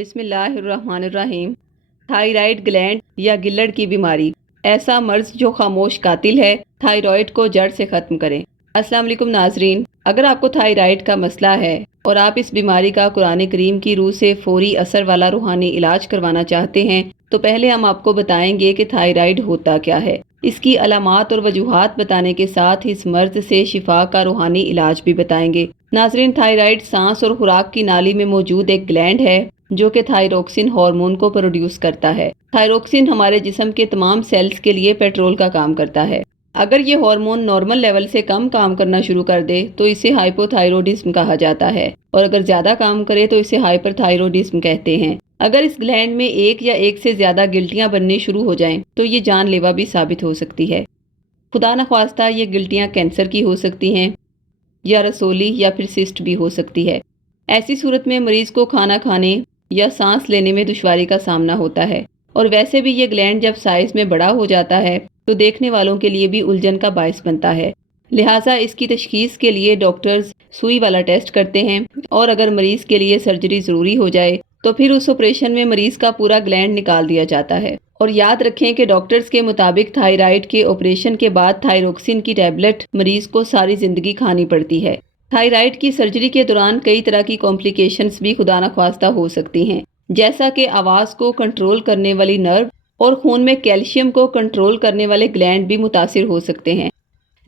بسم اللہ الرحمن الرحیم۔ تھائرائیڈ گلینڈ یا گلڑ کی بیماری ایسا مرض جو خاموش قاتل ہے، تھائرائیڈ کو جڑ سے ختم کریں۔ السلام علیکم ناظرین، اگر آپ کو تھائرائیڈ کا مسئلہ ہے اور آپ اس بیماری کا قرآن کریم کی روح سے فوری اثر والا روحانی علاج کروانا چاہتے ہیں تو پہلے ہم آپ کو بتائیں گے کہ تھائرائیڈ ہوتا کیا ہے، اس کی علامات اور وجوہات بتانے کے ساتھ اس مرض سے شفا کا روحانی علاج بھی بتائیں گے۔ ناظرین، تھائرائیڈ سانس اور خوراک کی نالی میں موجود ایک گلینڈ ہے جو کہ تھائروکسن ہارمون کو پروڈیوس کرتا ہے۔ تھائروکسن ہمارے جسم کے تمام سیلز کے لیے پیٹرول کا کام کرتا ہے۔ اگر یہ ہارمون نارمل لیول سے کم کام کرنا شروع کر دے تو اسے ہائپو تھائرائیڈزم کہا جاتا ہے، اور اگر زیادہ کام کرے تو اسے ہائپر تھائرائیڈزم کہتے ہیں۔ اگر اس گلینڈ میں ایک یا ایک سے زیادہ گلٹیاں بننی شروع ہو جائیں تو یہ جان لیوا بھی ثابت ہو سکتی ہے۔ خدا نخواستہ یہ گلٹیاں کینسر کی ہو سکتی ہیں یا رسولی یا پھر سسٹ بھی ہو سکتی ہے۔ ایسی صورت میں مریض کو کھانا کھانے یا سانس لینے میں دشواری کا سامنا ہوتا ہے، اور ویسے بھی یہ گلینڈ جب سائز میں بڑا ہو جاتا ہے تو دیکھنے والوں کے لیے بھی الجھن کا باعث بنتا ہے۔ لہٰذا اس کی تشخیص کے لیے ڈاکٹرز سوئی والا ٹیسٹ کرتے ہیں، اور اگر مریض کے لیے سرجری ضروری ہو جائے تو پھر اس آپریشن میں مریض کا پورا گلینڈ نکال دیا جاتا ہے۔ اور یاد رکھیں کہ ڈاکٹرز کے مطابق تھائرائیڈ کے آپریشن کے بعد تھائروکسن کی ٹیبلٹ مریض کو ساری زندگی کھانی پڑتی ہے۔ تھائرائیڈ کی سرجری کے دوران کئی طرح کی کمپلیکیشنز بھی خدا نخواستہ ہو سکتی ہیں، جیسا کہ آواز کو کنٹرول کرنے والی نرو اور خون میں کیلشیم کو کنٹرول کرنے والے گلینڈ بھی متاثر ہو سکتے ہیں۔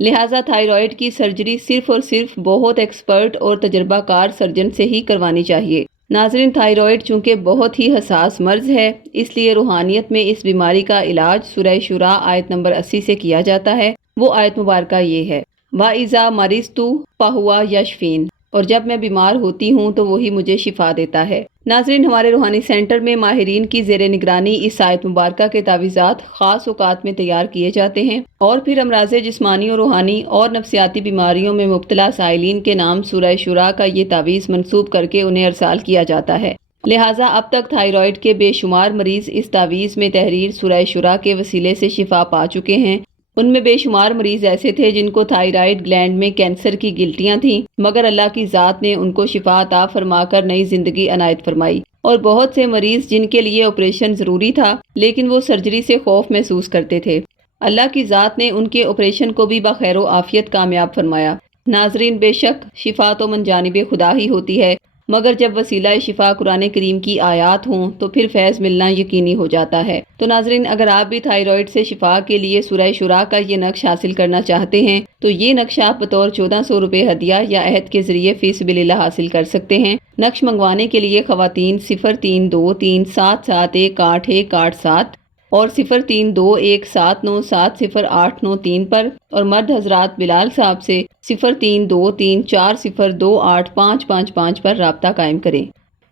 لہٰذا تھائرائیڈ کی سرجری صرف اور صرف بہت ایکسپرٹ اور تجربہ کار سرجن سے ہی کروانی چاہیے۔ ناظرین، تھائرائیڈ چونکہ بہت ہی حساس مرض ہے، اس لیے روحانیت میں اس بیماری کا علاج سورہ شورى آیت نمبر 80 سے کیا جاتا ہے۔ وہ آیت مبارکہ یہ ہے، وَإِذَا مَرِضْتُ فَهُوَ يَشْفِينِ، اور جب میں بیمار ہوتی ہوں تو وہی مجھے شفا دیتا ہے۔ ناظرین، ہمارے روحانی سینٹر میں ماہرین کی زیر نگرانی اس آیت مبارکہ کے تعویذات خاص اوقات میں تیار کیے جاتے ہیں، اور پھر امراض جسمانی اور روحانی اور نفسیاتی بیماریوں میں مبتلا سائلین کے نام سورہ شورى کا یہ تعویذ منسوب کر کے انہیں ارسال کیا جاتا ہے۔ لہٰذا اب تک تھائرائیڈ کے بے شمار مریض اس تعویذ میں تحریر سورہ شورى کے وسیلے سے شفا پا چکے ہیں۔ ان میں بے شمار مریض ایسے تھے جن کو تھائرائیڈ گلینڈ میں کینسر کی گلٹیاں تھیں، مگر اللہ کی ذات نے ان کو شفا عطا فرما کر نئی زندگی عنایت فرمائی، اور بہت سے مریض جن کے لیے آپریشن ضروری تھا لیکن وہ سرجری سے خوف محسوس کرتے تھے، اللہ کی ذات نے ان کے آپریشن کو بھی بخیر و عافیت کامیاب فرمایا۔ ناظرین، بے شک شفا تو من جانب خدا ہی ہوتی ہے، مگر جب وسیلہ شفا قرآن کریم کی آیات ہوں تو پھر فیض ملنا یقینی ہو جاتا ہے۔ تو ناظرین، اگر آپ بھی تھائرائیڈ سے شفا کے لیے سورہ شورى کا یہ نقش حاصل کرنا چاہتے ہیں تو یہ نقش آپ بطور 1400 روپے ہدیہ یا عہد کے ذریعے فی سبیل اللہ حاصل کر سکتے ہیں۔ نقش منگوانے کے لیے خواتین 0323771887 اور 0321797089 پر، اور مرد حضرات بلال صاحب سے 0323402855 پر رابطہ قائم کریں۔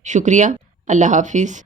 شکریہ، اللہ حافظ۔